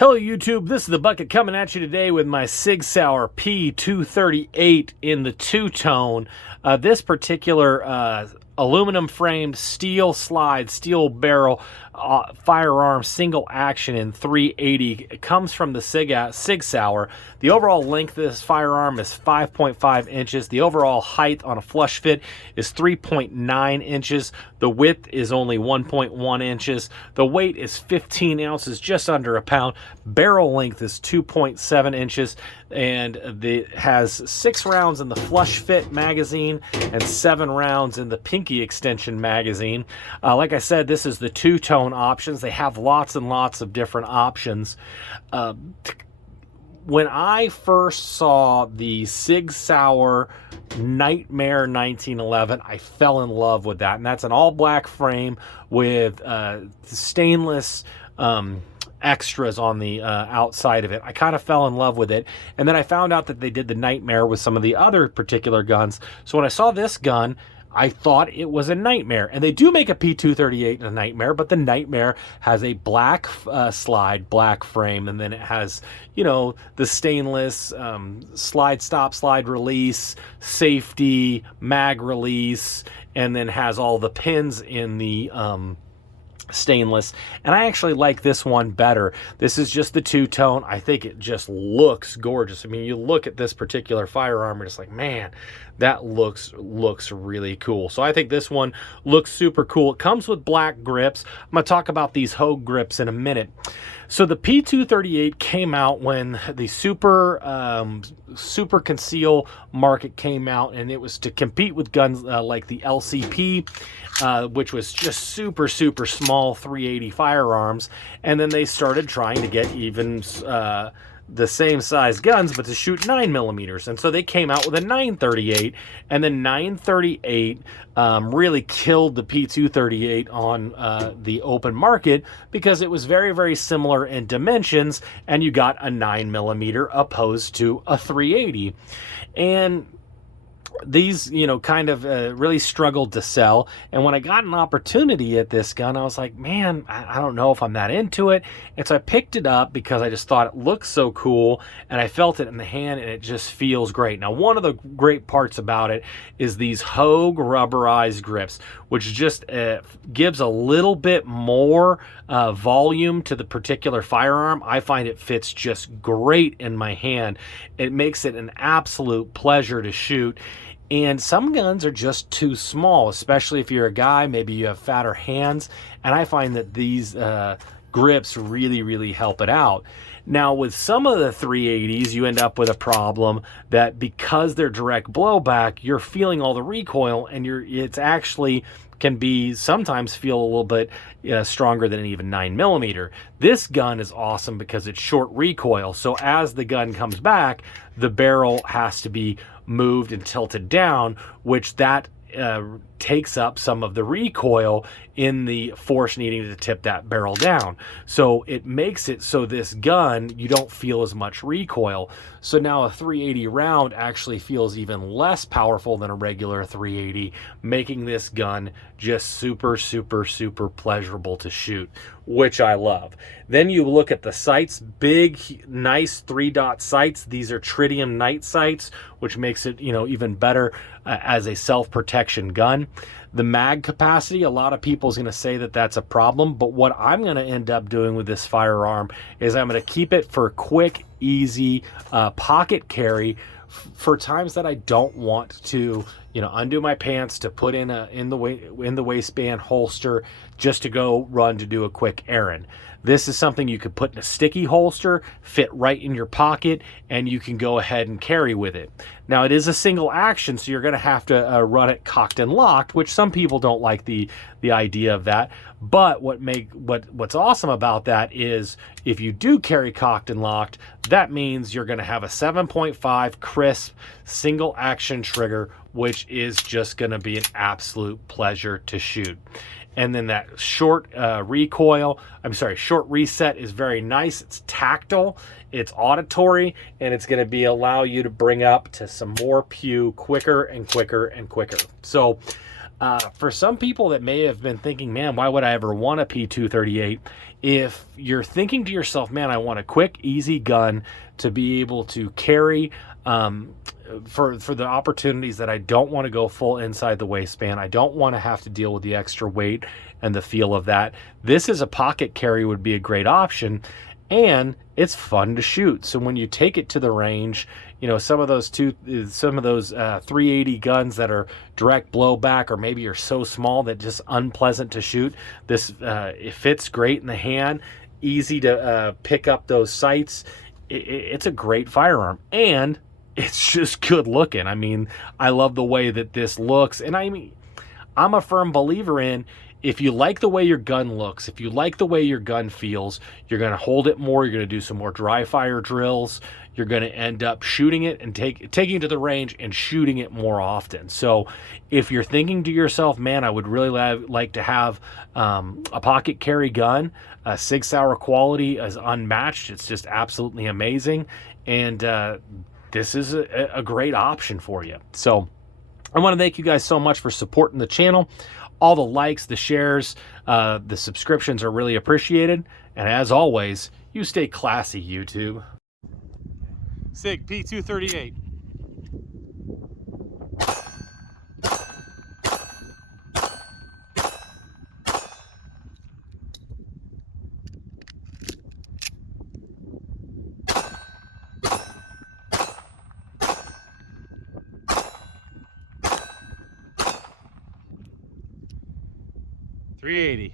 Hello YouTube, this is the Bucket coming at you today with my Sig Sauer P238 in the two-tone. This particular aluminum framed steel slide, steel barrel firearm single action in 380. It comes from the Sig Sauer. The overall length of this firearm is 5.5 inches. The overall height on a flush fit is 3.9 inches. The width is only 1.1 inches. The weight is 15 ounces, just under a pound. Barrel length is 2.7 inches, and it has 6 rounds in the flush fit magazine and 7 rounds in the pinky extension magazine. Like I said, this is the two-tone options. They have lots and lots of different options. When I first saw the Sig Sauer Nightmare 1911, I fell in love with that, and that's an all-black frame with stainless extras on the outside of it. I kind of fell in love with it, and then I found out that they did the Nightmare with some of the other particular guns. So when I saw this gun, I thought it was a Nightmare, and they do make a P238 and a Nightmare, but the Nightmare has a black slide, black frame, and then it has, you know, the stainless slide stop, slide release, safety, mag release, and then has all the pins in the stainless. And I actually like this one better. This is just the two-tone. I think it just looks gorgeous. I mean, you look at this particular firearm and it's like, man, that looks really cool. So I think this one looks super cool. It comes with black grips. I'm going to talk about these Hogue grips in a minute. So the P238 came out when the super conceal market came out, and it was to compete with guns like the LCP, which was just super small 380 firearms. And then they started trying to get even the same size guns, but to shoot 9mm. And so they came out with a 938, and the 938 really killed the P238 on the open market because it was very similar in dimensions, and you got a 9mm opposed to a 380. And these, you know, kind of really struggled to sell. And when I got an opportunity at this gun, I was like, man, I don't know if I'm that into it. And so I picked it up because I just thought it looked so cool, and I felt it in the hand, and it just feels great. Now, one of the great parts about it is these Hogue rubberized grips, which just gives a little bit more volume to the particular firearm. I find it fits just great in my hand. It makes it an absolute pleasure to shoot. And some guns are just too small, especially if you're a guy, maybe you have fatter hands. And I find that these grips really help it out. Now, with some of the 380s, you end up with a problem that because they're direct blowback, you're feeling all the recoil, and it's actually can be sometimes feel a little bit stronger than even 9mm. This gun is awesome because it's short recoil. So as the gun comes back, the barrel has to be moved and tilted down, which that takes up some of the recoil in the force needing to tip that barrel down. So it makes it so this gun, you don't feel as much recoil. So now a 380 round actually feels even less powerful than a regular 380, making this gun just super pleasurable to shoot, which I love. Then you look at the sights, big, nice 3-dot sights. These are tritium night sights, which makes it, you know, even better as a self-protection gun. The mag capacity, a lot of people's going to say that that's a problem, but what I'm going to end up doing with this firearm is I'm going to keep it for quick, easy pocket carry for times that I don't want to, you know, undo my pants to put in the waistband holster just to go run to do a quick errand. This is something you could put in a sticky holster, fit right in your pocket, and you can go ahead and carry with it. Now, it is a single action, so you're going to have to run it cocked and locked, which some people don't like the idea of that. But what's awesome about that is if you do carry cocked and locked, that means you're going to have a 7.5 crisp single action trigger, which is just going to be an absolute pleasure to shoot. And then that short short reset is very nice. It's tactile, it's auditory, and it's going to allow you to bring up to some more pew quicker and quicker. So For some people that may have been thinking, man, why would I ever want a P238? If you're thinking to yourself, man, I want a quick, easy gun to be able to carry for the opportunities that I don't want to go full inside the waistband. I don't want to have to deal with the extra weight and the feel of that. This is a pocket carry would be a great option, and it's fun to shoot. So when you take it to the range, you know, some of those 380 guns that are direct blowback or maybe are so small that just unpleasant to shoot, this it fits great in the hand, easy to pick up those sights. It's a great firearm, and it's just good looking. I mean, I love the way that this looks, and I mean, I'm a firm believer in, if you like the way your gun looks, if you like the way your gun feels, you're going to hold it more, you're going to do some more dry fire drills, you're going to end up shooting it and taking it to the range and shooting it more often. So if you're thinking to yourself, man, I would really like to have a pocket carry gun, Sig Sauer quality is unmatched. It's just absolutely amazing. And this is a great option for you. So I want to thank you guys so much for supporting the channel. All the likes, the shares, the subscriptions are really appreciated. And as always, you stay classy, YouTube. Sig P238. .380.